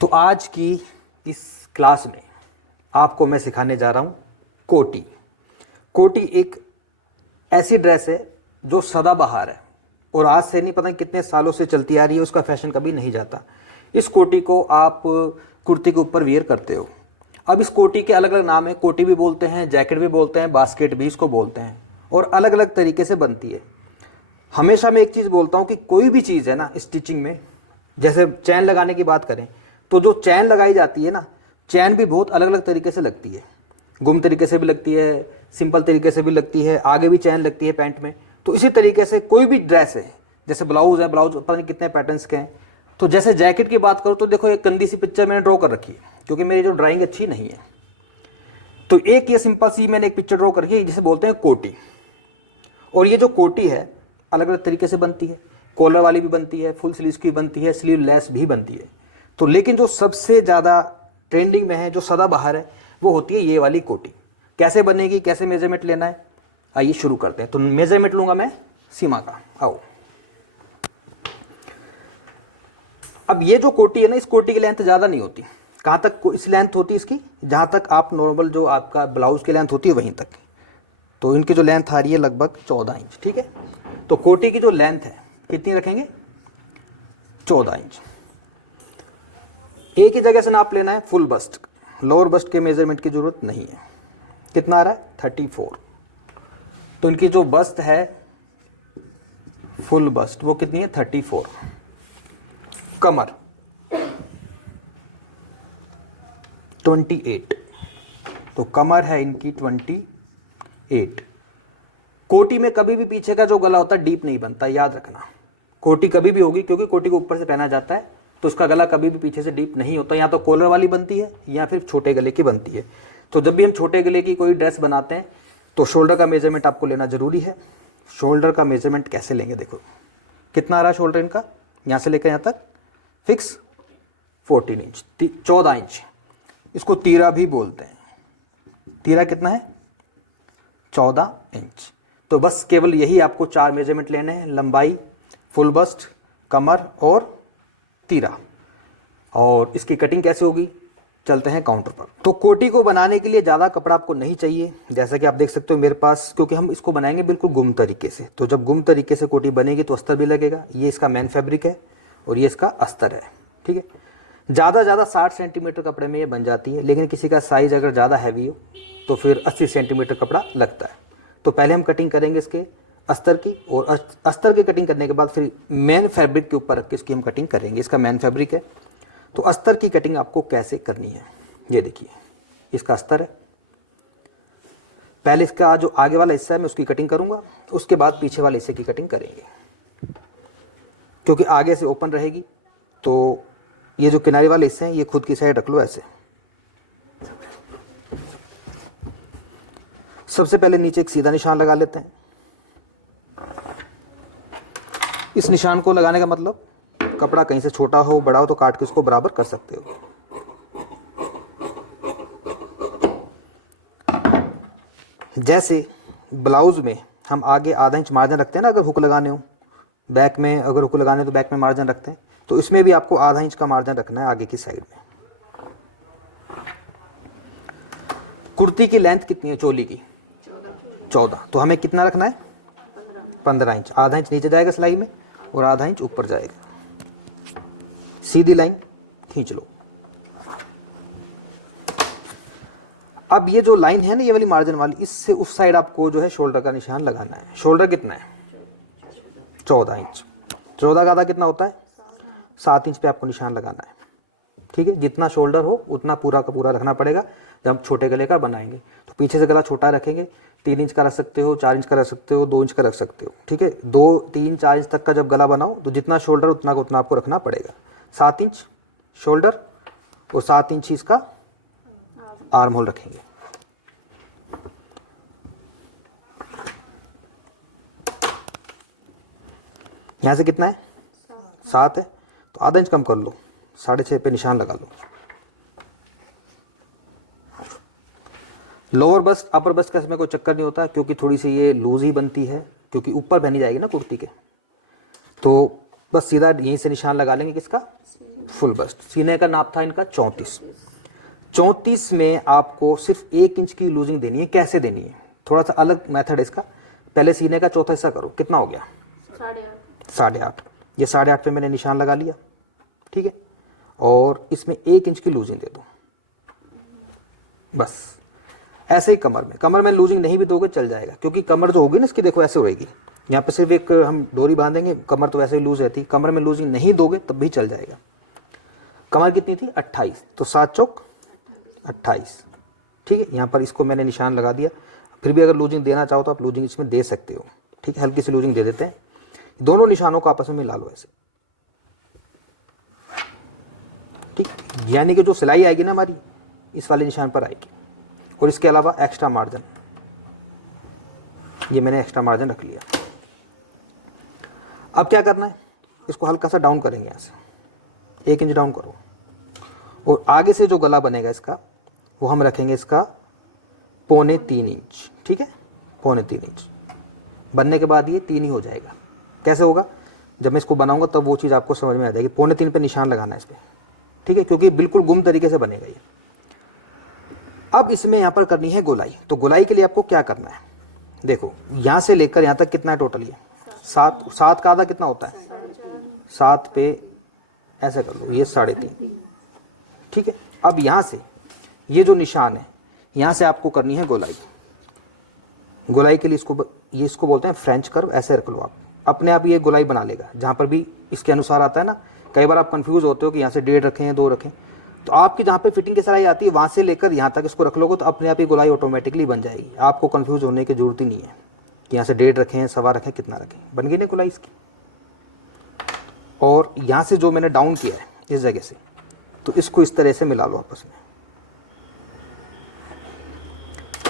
तो आज की इस क्लास में आपको मैं सिखाने जा रहा हूँ कोटी। कोटी एक ऐसी ड्रेस है जो सदाबहार है और आज से नहीं पता कितने सालों से चलती आ रही है, उसका फैशन कभी नहीं जाता। इस कोटी को आप कुर्ती के ऊपर वियर करते हो। अब इस कोटी के अलग अलग नाम है, कोटी भी बोलते हैं, जैकेट भी बोलते हैं, बास्केट भी इसको बोलते हैं और अलग अलग तरीके से बनती है। हमेशा मैं एक चीज़ बोलता हूँ कि कोई भी चीज़ है ना स्टिचिंग में, जैसे चैन लगाने की बात करें तो जो चैन लगाई जाती है ना, चैन भी बहुत अलग अलग तरीके से लगती है। गुम तरीके से भी लगती है, सिंपल तरीके से भी लगती है, आगे भी चैन लगती है पैंट में। तो इसी तरीके से कोई भी ड्रेस है, जैसे ब्लाउज है, ब्लाउज पता नहीं कितने पैटर्न्स के हैं। तो जैसे जैकेट की बात करो तो देखो एक गंदी सी पिक्चर मैंने ड्रॉ कर रखी है क्योंकि मेरी जो ड्राइंग अच्छी नहीं है। तो एक ये सिंपल सी मैंने एक पिक्चर ड्रॉ कर रखी है जिसे बोलते हैं कोटी। और ये जो कोटी है अलग अलग तरीके से बनती है, कॉलर वाली भी बनती है, फुल स्लीव्स की बनती है, स्लीव लेस भी बनती है। तो लेकिन जो सबसे ज़्यादा ट्रेंडिंग में है, जो सदाबहार है, वो होती है ये वाली कोटी। कैसे बनेगी, कैसे मेजरमेंट लेना है, आइए शुरू करते हैं। तो मेजरमेंट लूंगा मैं सीमा का। आओ, अब ये जो कोटी है ना, इस कोटी की लेंथ ज़्यादा नहीं होती। कहाँ तक इस लेंथ होती है इसकी, जहाँ तक आप नॉर्मल जो आपका ब्लाउज की लेंथ होती है वहीं तक। तो इनकी जो लेंथ आ रही है लगभग 14 इंच। ठीक है, तो कोटी की जो लेंथ है कितनी रखेंगे, 14 इंच। एक ही जगह से नाप लेना है फुल बस्ट, लोअर बस्ट के मेजरमेंट की जरूरत नहीं है। कितना आ रहा है, 34। तो इनकी जो बस्ट है फुल बस्ट वो कितनी है, 34। कमर 28, तो कमर है इनकी 28। कोटी में कभी भी पीछे का जो गला होता है डीप नहीं बनता, याद रखना। कोटी कभी भी होगी क्योंकि कोटी को ऊपर से पहना जाता है, तो उसका गला कभी भी पीछे से डीप नहीं होता। या तो कॉलर वाली बनती है या फिर छोटे गले की बनती है। तो जब भी हम छोटे गले की कोई ड्रेस बनाते हैं तो शोल्डर का मेजरमेंट आपको लेना जरूरी है। शोल्डर का मेजरमेंट कैसे लेंगे, देखो कितना आ रहा है शोल्डर इनका, यहाँ से लेकर यहाँ तक फिक्स 14 इंच, 14 इंच। इसको तीरा भी बोलते हैं। तीरा कितना है, 14 इंच। तो बस केवल यही आपको 4 मेजरमेंट लेने हैं, लंबाई, फुल बस्ट, कमर और तीरा। और इसकी कटिंग कैसे होगी, चलते हैं काउंटर पर। तो कोटी को बनाने के लिए ज़्यादा कपड़ा आपको नहीं चाहिए, जैसा कि आप देख सकते हो मेरे पास, क्योंकि हम इसको बनाएंगे बिल्कुल गुम तरीके से। तो जब गुम तरीके से कोटी बनेगी तो अस्तर भी लगेगा। ये इसका मेन फैब्रिक है और ये इसका अस्तर है। ठीक है, ज़्यादा 60 सेंटीमीटर कपड़े में ये बन जाती है, लेकिन किसी का साइज अगर ज़्यादा हैवी हो तो फिर 80 सेंटीमीटर कपड़ा लगता है। तो पहले हम कटिंग करेंगे इसके अस्तर की, और अस्तर की कटिंग करने के बाद फिर मेन फैब्रिक के ऊपर रख के इसकी हम कटिंग करेंगे। इसका मेन फैब्रिक है। तो अस्तर की कटिंग आपको कैसे करनी है, ये देखिए, इसका अस्तर है। पहले इसका जो आगे वाला हिस्सा है मैं उसकी कटिंग करूंगा, उसके बाद पीछे वाले हिस्से की कटिंग करेंगे, क्योंकि आगे से ओपन रहेगी। तो ये जो किनारे वाले हिस्से हैं ये खुद की साइड रख लो ऐसे। सबसे पहले नीचे एक सीधा निशान लगा लेते हैं। इस निशान को लगाने का मतलब, कपड़ा कहीं से छोटा हो बड़ा हो तो काट के उसको बराबर कर सकते हो। जैसे ब्लाउज में हम आगे आधा इंच मार्जिन रखते हैं ना, अगर हुक लगाने हो, बैक में अगर हुक लगाने हो तो बैक में मार्जिन रखते हैं, तो इसमें भी आपको आधा इंच का मार्जिन रखना है आगे की साइड में। कुर्ती की लेंथ कितनी है, चोली की 14, तो हमें कितना रखना है, 15 इंच। आधा इंच नीचे जाएगा सिलाई में और आधा इंच ऊपर जाएगा। सीधी लाइन खींच लो। अब ये जो लाइन है ना, ये वाली मार्जिन वाली, इससे उस साइड आपको जो है शोल्डर का निशान लगाना है। शोल्डर कितना है, 14 इंच। 14 का आधा कितना होता है, 7 इंच पे आपको निशान लगाना है। ठीक है, जितना शोल्डर हो उतना पूरा का पूरा रखना पड़ेगा जब हम छोटे गले का बनाएंगे। तो पीछे से गला छोटा रखेंगे, 3 इंच का रख सकते हो, 4 इंच का रख सकते हो, 2 इंच का रख सकते हो। ठीक है, 2, 3, 4 इंच तक का जब गला बनाओ तो जितना शोल्डर उतना का उतना आपको रखना पड़ेगा। 7 इंच शोल्डर और 7 इंच इसका आर्म होल रखेंगे। यहां से कितना है, 7 है, तो आधा इंच कम कर लो, 6.5 पे निशान लगा लो। लोअर बस्ट अपर बस्ट का इसमें कोई चक्कर नहीं होता, क्योंकि थोड़ी सी ये लूज ही बनती है, क्योंकि ऊपर पहनी जाएगी ना कुर्ती के। तो बस सीधा यहीं से निशान लगा लेंगे किसका, फुल बस्ट। सीने का नाप था इनका 34। 34 में आपको सिर्फ 1 इंच की लूजिंग देनी है। कैसे देनी है, थोड़ा सा अलग मेथड है इसका। पहले सीने का चौथा हिस्सा करो, कितना हो गया 8.5। ये 8.5 पे मैंने निशान लगा लिया, ठीक है। और इसमें 1 इंच की लूजिंग दे दो, बस। ऐसे ही कमर में लूजिंग नहीं भी दोगे चल जाएगा, क्योंकि कमर जो होगी ना इसकी, देखो ऐसे रहेगी। यहाँ पे सिर्फ एक हम डोरी बांधेंगे, कमर तो वैसे ही लूज रहती। कमर में लूजिंग नहीं दोगे तब भी चल जाएगा। कमर कितनी थी 28, तो 7 चौक 28, ठीक है। यहाँ पर इसको मैंने निशान लगा दिया। फिर भी अगर लूजिंग देना चाहो तो आप लूजिंग इसमें दे सकते हो, ठीक है। हल्की सी लूजिंग दे देते हैं। दोनों निशानों को आपस में मिला लो ऐसे, ठीक। यानी कि जो सिलाई आएगी ना हमारी, इस वाले निशान पर आएगी। और इसके अलावा एक्स्ट्रा मार्जिन, ये मैंने एक्स्ट्रा मार्जिन रख लिया। अब क्या करना है, इसको हल्का सा डाउन करेंगे यहाँ से, 1 इंच डाउन करो। और आगे से जो गला बनेगा इसका, वो हम रखेंगे इसका 3.25 इंच, ठीक है। 3.25 इंच बनने के बाद ये 3 ही हो जाएगा। कैसे होगा, जब मैं इसको बनाऊंगा तब वो चीज़ आपको समझ में आ जाएगी। 3.25 पे निशान लगाना है इस पर, ठीक है, क्योंकि बिल्कुल गुम तरीके से बनेगा ये। अब इसमें यहाँ पर करनी है गोलाई। तो गोलाई के लिए आपको क्या करना है, देखो यहाँ से लेकर यहाँ तक कितना है टोटल, ये 7 का आधा कितना होता है, 7 पे ऐसे कर लो, ये 3.5, ठीक है। अब यहाँ से ये जो निशान है, यहाँ से आपको करनी है गोलाई। गोलाई के लिए इसको बोलते हैं फ्रेंच कर्व। ऐसे रख लो आप, अपने आप ये गोलाई बना लेगा। जहाँ पर भी इसके अनुसार आता है ना, कई बार आप कंफ्यूज होते हो कि यहाँ से 1.5 रखें या 2 रखें, तो आपकी जहाँ पे फिटिंग की सिलाई आती है वहाँ से लेकर यहाँ तक इसको रख लोगे तो अपने आप ही गोलाई ऑटोमेटिकली बन जाएगी। आपको कंफ्यूज होने की जरूरत ही नहीं है कि यहाँ से 1.5 रखें, 1.25 रखें, कितना रखें। बन गई ना गोलाई इसकी। और यहाँ से जो मैंने डाउन किया है इस जगह से, तो इसको इस तरह से मिला लो आपस में।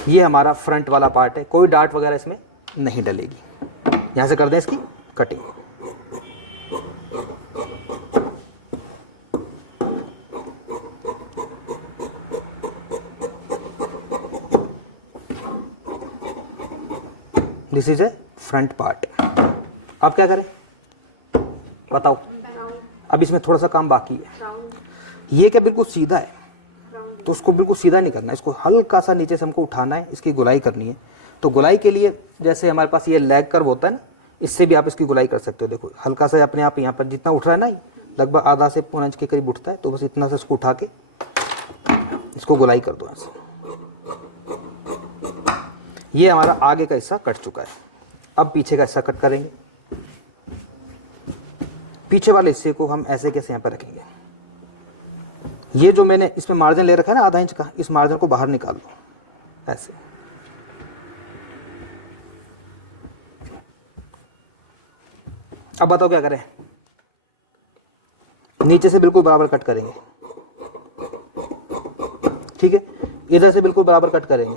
ये हमारा फ्रंट वाला पार्ट है, कोई डार्ट वगैरह इसमें नहीं डलेगी। यहाँ से कर दें इसकी cutting. This is a front part. अब क्या करें बताओ। अब इसमें थोड़ा सा काम बाकी है। ये क्या बिल्कुल सीधा है, तो उसको बिल्कुल सीधा नहीं करना है, इसको हल्का सा नीचे से हमको उठाना है, इसकी गुलाई करनी है। तो गुलाई के लिए जैसे हमारे पास ये लेग कर्व होता है ना, इससे भी आप इसकी गुलाई कर सकते हो। देखो हल्का सा अपने आप यहाँ पर जितना उठ रहा है ना, लगभग आधा से 1 इंच के करीब उठता है, तो बस इतना से इसको उठा के इसको गुलाई कर दो ऐसे। ये हमारा आगे का हिस्सा कट चुका है। अब पीछे का हिस्सा कट करेंगे। पीछे वाले हिस्से को हम ऐसे कैसे यहाँ पर रखेंगे। ये जो मैंने इसमें मार्जिन ले रखा है ना आधा इंच का, इस मार्जिन को बाहर निकाल लो ऐसे। अब बताओ क्या करें। नीचे से बिल्कुल बराबर कट करेंगे, ठीक है। इधर से बिल्कुल बराबर कट करेंगे।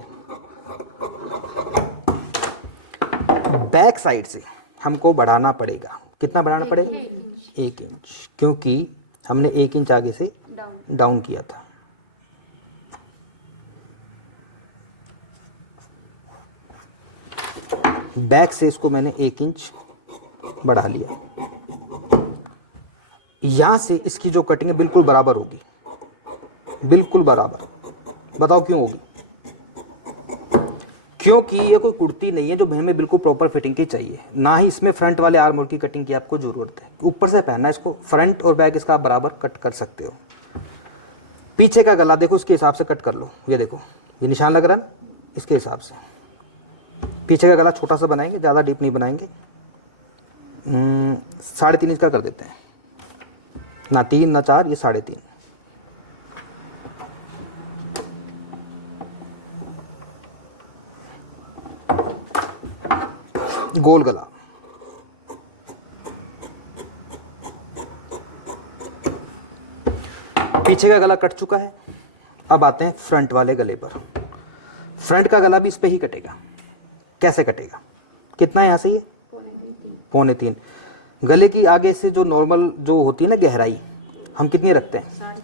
बैक साइड से हमको बढ़ाना पड़ेगा। कितना बढ़ाना पड़ेगा, 1 इंच, क्योंकि हमने 1 इंच आगे से डाउन किया था। बैक से इसको मैंने 1 इंच बढ़ा लिया। यहां से इसकी जो कटिंग है बिल्कुल बराबर होगी, बिल्कुल बराबर। बताओ क्यों होगी, क्योंकि ये कोई कुर्ती नहीं है जो हमें बिल्कुल प्रॉपर फिटिंग की चाहिए। ना ही इसमें फ्रंट वाले आर्म होल की कटिंग की आपको जरूरत है। ऊपर से पहनना है इसको, फ्रंट और बैक इसका आप बराबर कट कर सकते हो। पीछे का गला देखो, उसके हिसाब से कट कर लो। ये देखो ये निशान लग रहा है ना, इसके हिसाब से पीछे का गला छोटा सा बनाएंगे, ज़्यादा डीप नहीं बनाएंगे। 3.5 इंच का कर देते हैं, ना 3 ना 4, ये 3.5। गोल गला। पीछे का गला कट चुका है। अब आते हैं फ्रंट वाले गले पर। फ्रंट का गला भी इस पे ही कटेगा। कैसे कटेगा, कितना है यहाँ से, ये 3.25। गले की आगे से जो नॉर्मल जो होती है ना गहराई, हम कितनी रखते हैं,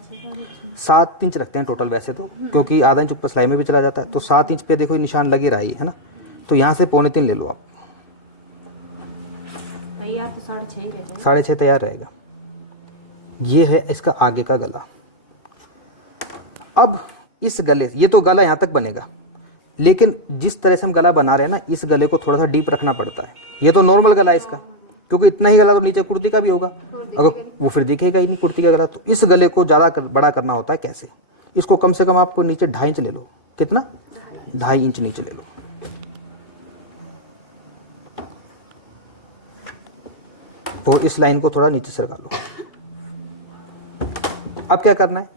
7 इंच रखते हैं टोटल वैसे तो, क्योंकि आधा इंच ऊपर सिलाई में भी चला जाता है। तो 7 इंच पे देखो निशान लगे रहा है ना, तो यहाँ से 3.25 ले लो आप। 6.5 6.5 तैयार रहेगा। ये है इसका आगे का गला। अब इस गले, ये तो गला यहाँ तक बनेगा, लेकिन जिस तरह से हम गला बना रहे हैं ना, इस गले को थोड़ा सा डीप रखना पड़ता है। ये तो नॉर्मल गला है इसका, क्योंकि इतना ही गला तो नीचे कुर्ती का भी होगा, अगर वो फिर दिखेगा ही नहीं कुर्ती का गला। तो इस गले को ज़्यादा बड़ा करना होता है। कैसे? इसको कम से कम आपको नीचे 2.5 इंच ले लो। कितना? 2.5 इंच नीचे ले लो। और इस लाइन को थोड़ा नीचे सरका लो। अब क्या करना है?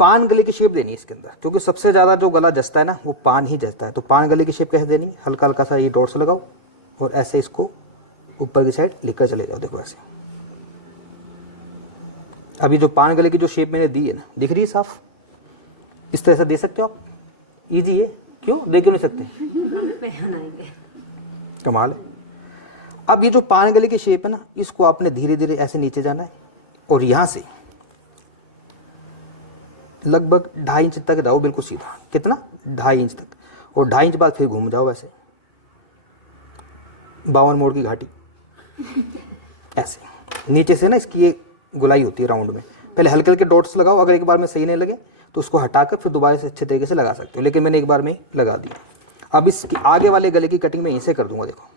पान गले की शेप देनी है इसके अंदर, क्योंकि सबसे ज़्यादा जो गला जचता है ना वो पान ही जचता है। तो पान गले की शेप कैसे देनी है? हल्का हल्का सा ये डॉट्स लगाओ और ऐसे इसको ऊपर की साइड लेकर चले जाओ। देखो ऐसे। अभी जो पान गले की जो शेप मैंने दी है ना, दिख रही है साफ? इस तरह से दे सकते हो आप, इजी है। क्यों दे क्यों नहीं सकते? कमाल है। अब ये जो पान गले की शेप है ना, इसको आपने धीरे धीरे ऐसे नीचे जाना है और यहां से लगभग 2.5 इंच तक जाओ, बिल्कुल सीधा। कितना? 2.5 इंच तक। और 2.5 इंच बाद फिर घूम जाओ ऐसे, 52 मोड़ की घाटी ऐसे। नीचे से ना इसकी ये गुलाई होती है राउंड में। पहले हल्के हल्के डॉट्स लगाओ, अगर एक बार में सही नहीं लगे तो उसको हटाकर फिर दोबारा से अच्छे तरीके से लगा सकते हो, लेकिन मैंने एक बार में लगा दिया। अब इसकी आगे वाले गले की कटिंग मैं यहीं से कर दूंगा। देखो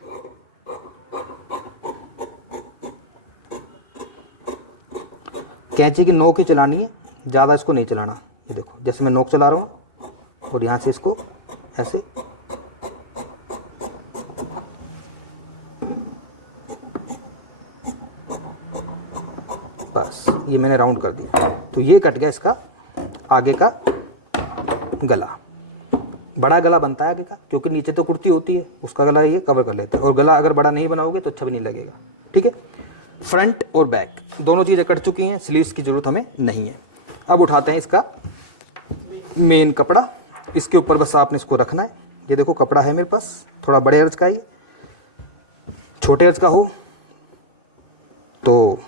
कैंची की नोक ही चलानी है, ज़्यादा इसको नहीं चलाना। ये देखो जैसे मैं नोक चला रहा हूँ और यहाँ से इसको ऐसे बस, ये मैंने राउंड कर दिया। तो ये कट गया इसका आगे का गला। बड़ा गला बनता है आगे का, क्योंकि नीचे तो कुर्ती होती है, उसका गला ये कवर कर लेता है। और गला अगर बड़ा नहीं बनाओगे तो अच्छा भी नहीं लगेगा। ठीक है। फ्रंट और बैक दोनों चीज़ें कट चुकी हैं, स्लीव्स की जरूरत हमें नहीं है। अब उठाते हैं इसका मेन कपड़ा। इसके ऊपर बस आपने इसको रखना है। ये देखो कपड़ा है मेरे पास, थोड़ा बड़े अर्ज का, ये छोटे अर्ज का हो तो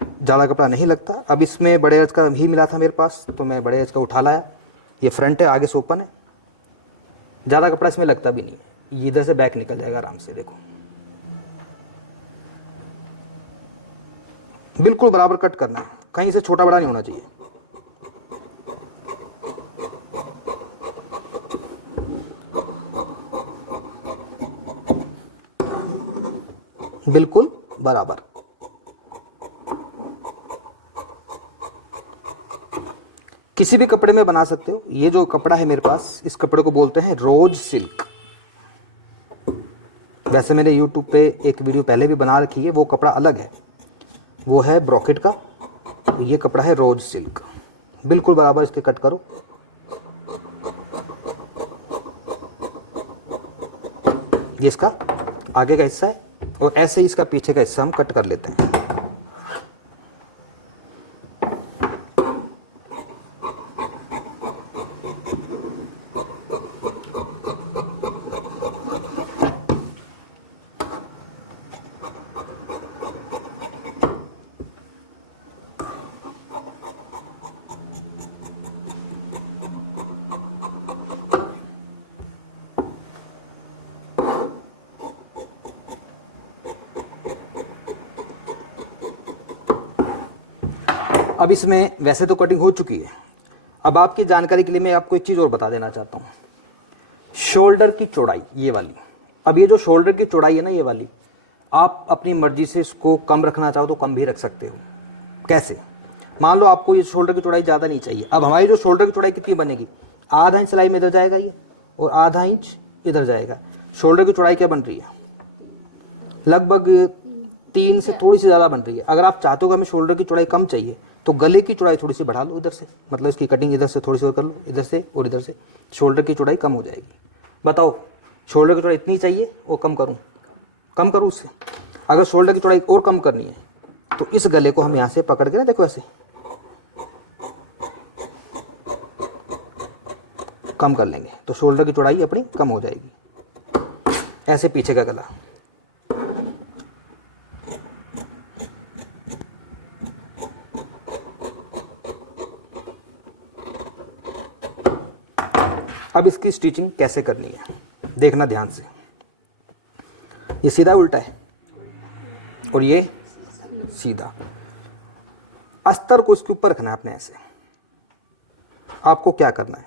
ज़्यादा कपड़ा नहीं लगता। अब इसमें बड़े अर्ज का ही मिला था मेरे पास, तो मैं बड़े अर्ज का उठा लाया। ये फ्रंट है, आगे से ओपन है, ज़्यादा कपड़ा इसमें लगता भी नहीं है। ये इधर से बैक निकल जाएगा आराम से। देखो बिल्कुल बराबर कट करना है, कहीं से छोटा बड़ा नहीं होना चाहिए। बिल्कुल बराबर। किसी भी कपड़े में बना सकते हो। ये जो कपड़ा है मेरे पास, इस कपड़े को बोलते हैं रोज सिल्क। वैसे मैंने YouTube पे एक वीडियो पहले भी बना रखी है, वो कपड़ा अलग है, वो है ब्रॉकेट का। ये कपड़ा है रोज सिल्क। बिल्कुल बराबर इसके कट करो। ये इसका आगे का हिस्सा है और ऐसे ही इसका पीछे का हिस्सा हम कट कर लेते हैं। अब इसमें वैसे तो कटिंग हो चुकी है। अब आपकी जानकारी के लिए मैं आपको एक चीज़ और बता देना चाहता हूँ। शोल्डर की चौड़ाई ये वाली, अब ये जो शोल्डर की चौड़ाई है ना, ये वाली आप अपनी मर्जी से इसको कम रखना चाहो तो कम भी रख सकते हो। कैसे? मान लो आपको ये शोल्डर की चौड़ाई ज़्यादा नहीं चाहिए। अब हमारी जो शोल्डर की चौड़ाई कितनी बनेगी? आधा इंच सिलाई में इधर जाएगा ये और आधा इंच इधर जाएगा। शोल्डर की चौड़ाई क्या बन रही है? लगभग 3 से थोड़ी सी ज़्यादा बन रही है। अगर आप चाहते हो कि हमें शोल्डर की चौड़ाई कम चाहिए तो गले की चौड़ाई थोड़ी सी बढ़ा लो इधर से, मतलब इसकी कटिंग इधर से थोड़ी सी और कर लो, इधर से और इधर से, शोल्डर की चौड़ाई कम हो जाएगी। बताओ शोल्डर की चौड़ाई इतनी चाहिए और कम करूँ उससे? अगर शोल्डर की चौड़ाई और कम करनी है तो इस गले को हम यहाँ से पकड़ के ना, देखो ऐसे कम कर लेंगे तो शोल्डर की चौड़ाई अपनी कम हो जाएगी। ऐसे पीछे का गला। अब इसकी स्टिचिंग कैसे करनी है देखना ध्यान से। ये सीधा उल्टा है और ये सीधा। अस्तर को इसके ऊपर रखना है अपने ऐसे। आपको क्या करना है,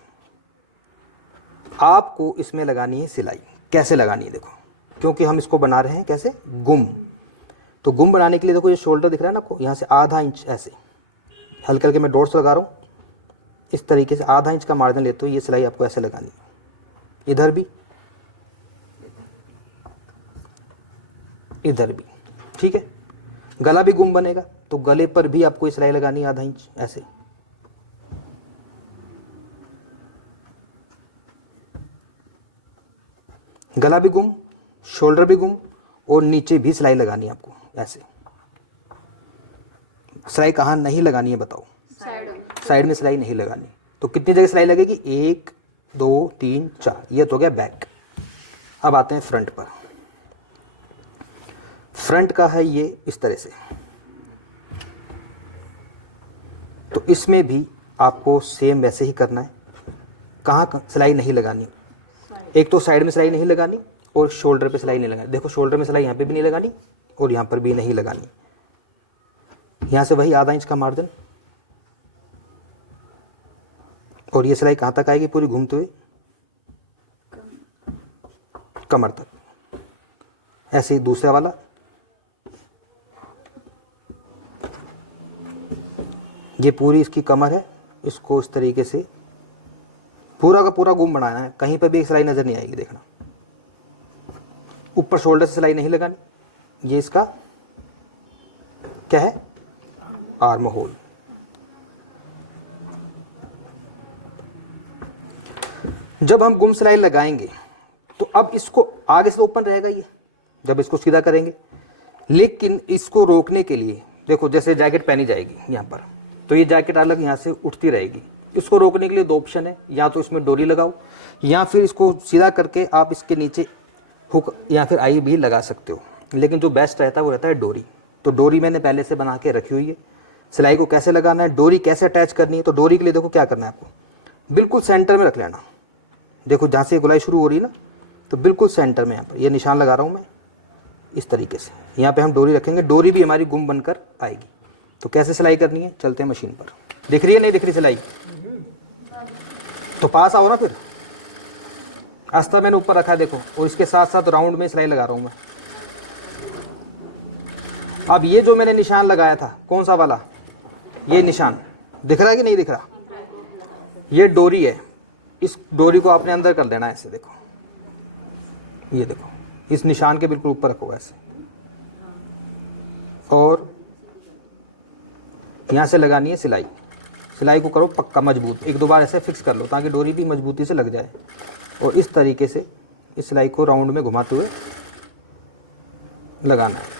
आपको इसमें लगानी है सिलाई। कैसे लगानी है देखो, क्योंकि हम इसको बना रहे हैं कैसे, गुम। तो गुम बनाने के लिए देखो ये शोल्डर दिख रहा है ना आपको, यहाँ से आधा इंच ऐसे हल्के हल्के मैं डॉट्स लगा रहा हूँ, इस तरीके से आधा इंच का मार्जिन लेते हो, ये सिलाई आपको ऐसे लगानी है। इधर भी, इधर भी, ठीक है। गला भी गुम बनेगा तो गले पर भी आपको ये सिलाई लगानी है आधा इंच ऐसे। गला भी गुम, शोल्डर भी गुम, और नीचे भी सिलाई लगानी है आपको ऐसे। सिलाई कहाँ नहीं लगानी है बताओ, साइड में सिलाई नहीं लगानी। तो कितनी जगह सिलाई लगेगी, 1 2 3 4, ये तो हो गया बैक। अब आते हैं फ्रंट पर। फ्रंट का है ये इस तरह से, तो इसमें भी आपको सेम वैसे ही करना है। कहाँ सिलाई नहीं लगानी, एक तो साइड में सिलाई नहीं लगानी और शोल्डर पे सिलाई नहीं लगानी। देखो शोल्डर में सिलाई यहाँ पे भी नहीं लगानी और यहाँ पर भी नहीं लगानी। यहाँ से वही आधा इंच का मार्जिन, और ये सिलाई कहाँ तक आएगी, पूरी घूमते हुए कमर तक। ऐसे ही दूसरा वाला, ये पूरी इसकी कमर है, इसको इस तरीके से पूरा का पूरा गुम बनाना है, कहीं पर भी सिलाई नजर नहीं आएगी। देखना ऊपर शोल्डर से सिलाई नहीं लगानी। ये इसका क्या है, आर्म होल। जब हम गुम सिलाई लगाएंगे तो अब इसको आगे से तो ओपन रहेगा ये, जब इसको सीधा करेंगे, लेकिन इसको रोकने के लिए देखो जैसे जैकेट पहनी जाएगी यहाँ पर, तो ये जैकेट अलग यहाँ से उठती रहेगी। इसको रोकने के लिए 2 ऑप्शन है, या तो इसमें डोरी लगाओ या फिर इसको सीधा करके आप इसके नीचे हुक या फिर आई भी लगा सकते हो, लेकिन जो बेस्ट रहता है वो रहता है डोरी। तो डोरी मैंने पहले से बना के रखी हुई है। सिलाई को कैसे लगाना है, डोरी कैसे अटैच करनी है, तो डोरी के लिए देखो क्या करना है आपको, बिल्कुल सेंटर में रख लेना। देखो जहाँ से गुलाई शुरू हो रही है ना, तो बिल्कुल सेंटर में यहाँ पर ये निशान लगा रहा हूँ मैं इस तरीके से। यहाँ पे हम डोरी रखेंगे, डोरी भी हमारी गुम बनकर आएगी। तो कैसे सिलाई करनी है, चलते हैं मशीन पर। दिख रही है नहीं दिख रही सिलाई, तो पास आओ ना फिर। अस्तर मैंने ऊपर रखा है देखो, और इसके साथ साथ राउंड में सिलाई लगा रहा हूँ मैं। अब ये जो मैंने निशान लगाया था, कौन सा वाला, ये निशान दिख रहा है कि नहीं दिख रहा, ये डोरी है। इस डोरी को आपने अंदर कर देना है ऐसे। देखो ये देखो, इस निशान के बिल्कुल ऊपर रखो ऐसे, और यहाँ से लगानी है सिलाई। सिलाई को करो पक्का मजबूत, 1-2 बार ऐसे फिक्स कर लो ताकि डोरी भी मजबूती से लग जाए। और इस तरीके से इस सिलाई को राउंड में घुमाते हुए लगाना है।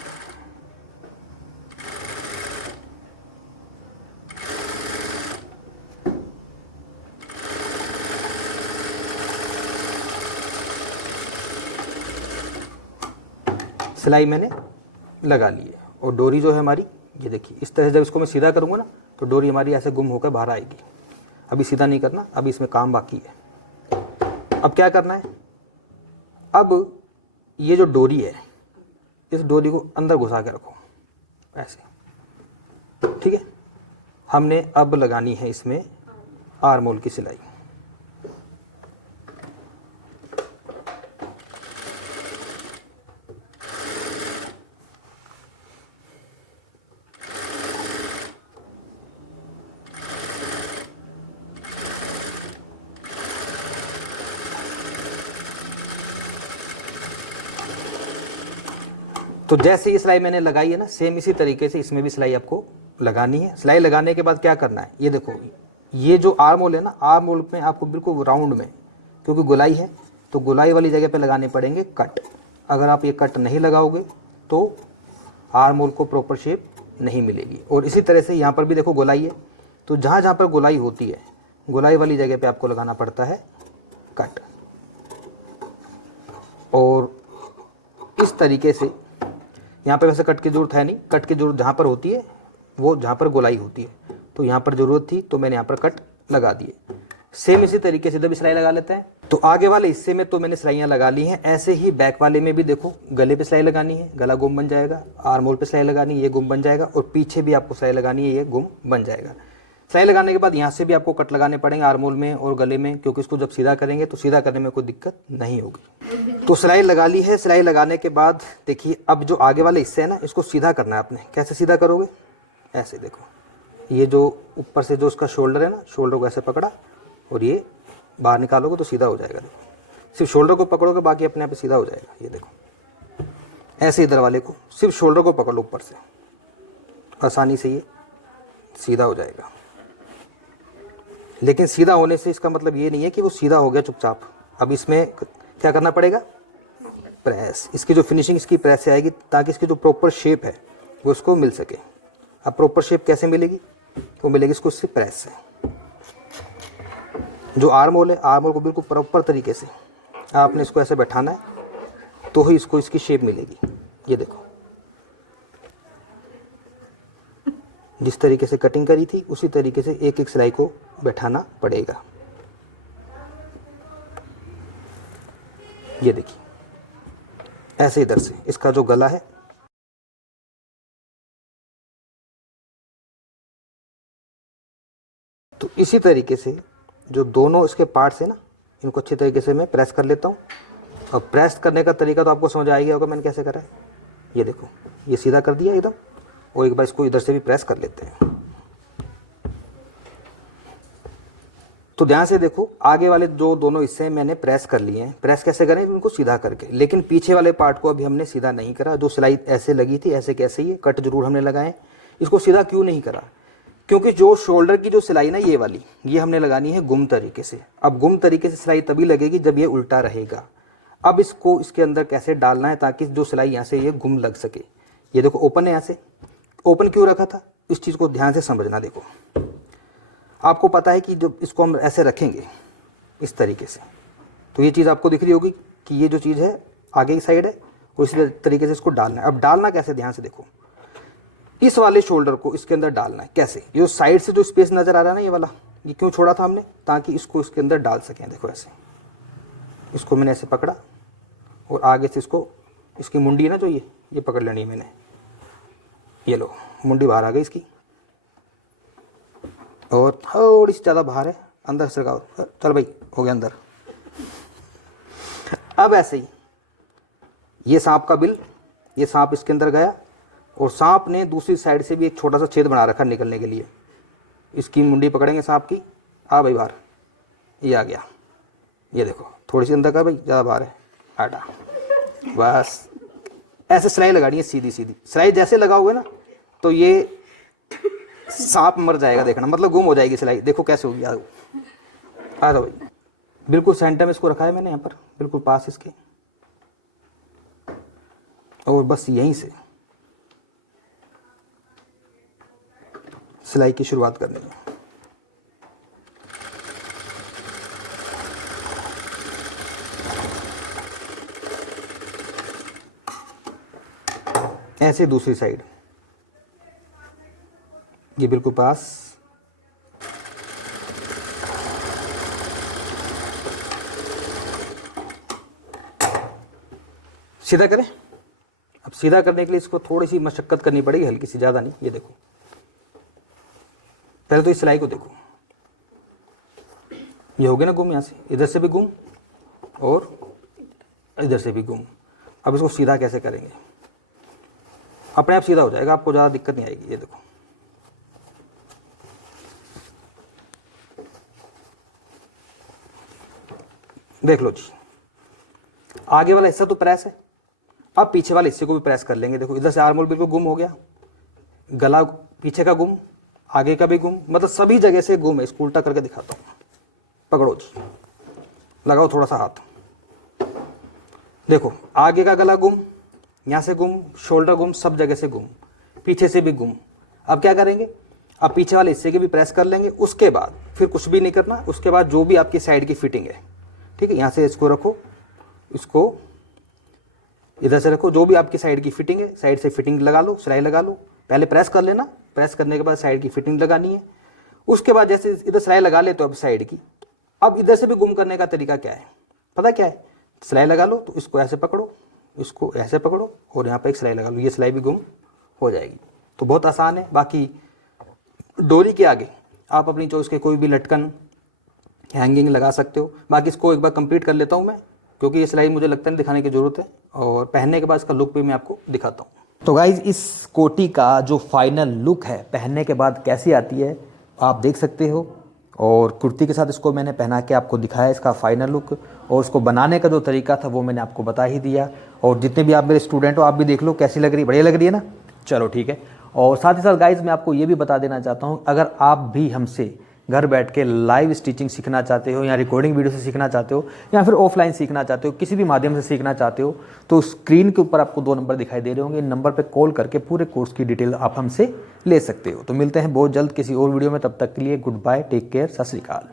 सिलाई मैंने लगा ली है, और डोरी जो है हमारी ये देखिए इस तरह से, जब इसको मैं सीधा करूँगा ना तो डोरी हमारी ऐसे गुम होकर बाहर आएगी। अभी सीधा नहीं करना, अभी इसमें काम बाकी है। अब क्या करना है, अब ये जो डोरी है, इस डोरी को अंदर घुसा के रखो ऐसे, ठीक है। हमने अब लगानी है इसमें आर्म होल की सिलाई। तो जैसे ये सिलाई मैंने लगाई है ना, सेम इसी तरीके से इसमें भी सिलाई आपको लगानी है। सिलाई लगाने के बाद क्या करना है, ये देखो ये जो आर्म होल है ना, आर्म होल में आपको बिल्कुल राउंड में, क्योंकि गोलाई है तो गोलाई वाली जगह पे लगाने पड़ेंगे कट। अगर आप ये कट नहीं लगाओगे तो आर्म होल को प्रॉपर शेप नहीं मिलेगी। और इसी तरह से यहाँ पर भी देखो गोलाई है, तो जहाँ जहाँ पर गोलाई होती है, गोलाई वाली जगह पे आपको लगाना पड़ता है कट। और इस तरीके से यहाँ पे वैसे कट की जरूरत है नहीं, कट की जरूरत जहाँ पर होती है वो जहाँ पर गोलाई होती है, तो यहाँ पर ज़रूरत थी तो मैंने यहाँ पर कट लगा दिए। सेम इसी तरीके से जब सिलाई लगा लेते हैं तो आगे वाले हिस्से में तो मैंने सिलाइयाँ लगा ली हैं। ऐसे ही बैक वाले में भी देखो, गले पे सिलाई लगानी है, गला गुम बन जाएगा, आर्म होल पे सिलाई लगानी है, ये गुम बन जाएगा, और पीछे भी आपको सिलाई लगानी है, ये गुम बन जाएगा। सिलाई लगाने के बाद यहाँ से भी आपको कट लगाने पड़ेंगे आर्म होल में और गले में, क्योंकि इसको जब सीधा करेंगे तो सीधा करने में कोई दिक्कत नहीं होगी। तो सिलाई लगा ली है। सिलाई लगाने के बाद देखिए, अब जो आगे वाले हिस्से है ना, इसको सीधा करना है आपने। कैसे सीधा करोगे? ऐसे देखो, ये जो ऊपर से जो उसका शोल्डर है ना, शोल्डर को ऐसे पकड़ा और ये बाहर निकालोगे तो सीधा हो जाएगा। देखो, सिर्फ शोल्डर को पकड़ोगे, बाकी अपने आप सीधा हो जाएगा। ये देखो, ऐसे इधर वाले को सिर्फ शोल्डर को पकड़ो ऊपर से, आसानी से ये सीधा हो जाएगा। लेकिन सीधा होने से इसका मतलब ये नहीं है कि वो सीधा हो गया चुपचाप। अब इसमें क्या करना पड़ेगा? प्रेस। इसकी जो फिनिशिंग इसकी प्रेस से आएगी, ताकि इसकी जो प्रॉपर शेप है वो उसको मिल सके। अब प्रॉपर शेप कैसे मिलेगी? वो मिलेगी इसको इससे प्रेस से। जो आर्म होल है, आर्म होल को बिल्कुल प्रॉपर तरीके से आपने इसको ऐसे बैठाना है, तो ही इसको इसकी शेप मिलेगी। ये देखो, जिस तरीके से कटिंग करी थी उसी तरीके से एक एक सिलाई को बैठाना पड़ेगा। ये देखिए, ऐसे इधर से इसका जो गला है, तो इसी तरीके से जो दोनों इसके पार्ट्स है ना, इनको अच्छी तरीके से मैं प्रेस कर लेता हूँ। और प्रेस करने का तरीका तो आपको समझ आ गया होगा मैंने कैसे करा है। ये देखो, ये सीधा कर दिया एकदम, और एक बार इसको इधर से भी प्रेस कर लेते हैं। तो ध्यान से देखो, आगे वाले जो दोनों हिस्से मैंने प्रेस कर लिए हैं। प्रेस कैसे करें? इनको सीधा करके। लेकिन पीछे वाले पार्ट को अभी हमने सीधा नहीं करा। जो सिलाई ऐसे लगी थी, ऐसे कैसे ही कट जरूर हमने लगाए। इसको सीधा क्यों नहीं करा? क्योंकि जो शोल्डर की जो सिलाई ना, ये वाली, ये हमने लगानी है गुम तरीके से। अब गुम तरीके से सिलाई तभी लगेगी जब ये उल्टा रहेगा। अब इसको इसके अंदर कैसे डालना है ताकि जो सिलाई यहाँ से ये गुम लग सके। ये देखो, ओपन है। यहाँ से ओपन क्यों रखा था, इस चीज़ को ध्यान से समझना। देखो, आपको पता है कि जब इसको हम ऐसे रखेंगे इस तरीके से, तो ये चीज़ आपको दिख रही होगी कि ये जो चीज़ है आगे की साइड है, और इसी तरीके से इसको डालना है। अब डालना कैसे, ध्यान से देखो, इस वाले शोल्डर को इसके अंदर डालना है। कैसे? ये साइड से जो स्पेस नजर आ रहा है ना, ये वाला, ये क्यों छोड़ा था हमने? ताकि इसको इसके अंदर डाल सकें। देखो, ऐसे इसको मैंने ऐसे पकड़ा, और आगे से इसको, इसकी मुंडी है ना जो, ये पकड़ लेनी है मैंने। ये लो, मुंडी बाहर आ गई इसकी, और थोड़ी सी ज़्यादा बाहर है, अंदर से लगाओ। चल भाई, हो गया अंदर। अब ऐसे ही ये सांप का बिल, ये सांप इसके अंदर गया, और सांप ने दूसरी साइड से भी एक छोटा सा छेद बना रखा निकलने के लिए। इसकी मुंडी पकड़ेंगे सांप की, आ भाई बाहर, ये आ गया। ये देखो, थोड़ी सी अंदर का भाई, ज़्यादा बाहर है, हटा। बस ऐसे सिलाई लगानी है, सीधी सीधी सिलाई। जैसे लगाओगे ना, तो ये सांप मर जाएगा, देखना, मतलब गुम हो जाएगी सिलाई। देखो कैसे होगी। आ जाओ भाई, बिल्कुल सेंटर में इसको रखा है मैंने, यहाँ पर बिल्कुल पास इसके, और बस यहीं से सिलाई की शुरुआत करनी है। ऐसे दूसरी साइड, ये बिल्कुल पास। सीधा करें। अब सीधा करने के लिए इसको थोड़ी सी मशक्कत करनी पड़ेगी, हल्की सी, ज़्यादा नहीं। ये देखो, पहले तो इस सिलाई को देखो, ये हो गया ना गुम, यहाँ से इधर से भी गुम और इधर से भी गुम। अब इसको सीधा कैसे करेंगे? अपने आप सीधा हो जाएगा, आपको ज़्यादा दिक्कत नहीं आएगी। ये देखो, देख लो जी, आगे वाला हिस्सा तो प्रेस है। अब पीछे वाले हिस्से को भी प्रेस कर लेंगे। देखो, इधर से आर्म होल बिल्कुल गुम हो गया, गला पीछे का गुम, आगे का भी गुम, मतलब सभी जगह से गुम है। इसको उल्टा करके दिखाता हूँ। पकड़ो जी, लगाओ थोड़ा सा हाथ। देखो, आगे का गला गुम, यहाँ से गुम, शोल्डर गुम, सब जगह से गुम, पीछे से भी गुम। अब क्या करेंगे? अब पीछे वाले हिस्से के भी प्रेस कर लेंगे। उसके बाद फिर कुछ भी नहीं करना। उसके बाद जो भी आपकी साइड की फिटिंग है, ठीक है, यहाँ से इसको रखो, इसको इधर से रखो, जो भी आपकी साइड की फिटिंग है, साइड से फिटिंग लगा लो, सिलाई लगा लो। पहले प्रेस कर लेना, प्रेस करने के बाद साइड की फिटिंग लगानी है। उसके बाद जैसे इधर सिलाई लगा ले तो अब साइड की, अब इधर से भी गुम करने का तरीका क्या है? पता क्या है, सिलाई लगा लो तो इसको ऐसे पकड़ो, इसको ऐसे पकड़ो और यहाँ पे एक सिलाई लगा लो, ये सिलाई भी गुम हो जाएगी। तो बहुत आसान है। बाकी डोरी के आगे आप अपनी चॉइस के कोई भी लटकन हैंगिंग लगा सकते हो। बाकी इसको एक बार कंप्लीट कर लेता हूँ मैं, क्योंकि ये सिलाई मुझे लगता नहीं दिखाने की ज़रूरत है, और पहनने के बाद इसका लुक भी मैं आपको दिखाता हूँ। तो गाइज़ इस कोटी का जो फाइनल लुक है पहनने के बाद कैसी आती है आप देख सकते हो, और कुर्ती के साथ इसको मैंने पहना के आपको दिखाया इसका फाइनल लुक, और उसको बनाने का जो तरीका था वो मैंने आपको बता ही दिया। और जितने भी आप मेरे स्टूडेंट हो आप भी देख लो कैसी लग रही है, बढ़िया लग रही है ना। चलो ठीक है। और साथ ही साथ गाइज़ मैं आपको ये भी बता देना चाहता हूँ, अगर आप भी हमसे घर बैठ के लाइव स्टिचिंग सीखना चाहते हो, या रिकॉर्डिंग वीडियो से सीखना चाहते हो, या फिर ऑफलाइन सीखना चाहते हो, किसी भी माध्यम से सीखना चाहते हो, तो स्क्रीन के ऊपर आपको 2 नंबर दिखाई दे रहे होंगे। इन नंबर पे कॉल करके पूरे कोर्स की डिटेल आप हमसे ले सकते हो। तो मिलते हैं बहुत जल्द किसी और वीडियो में, तब तक के लिए गुड बाय, टेक केयर, सत श्री अकाल।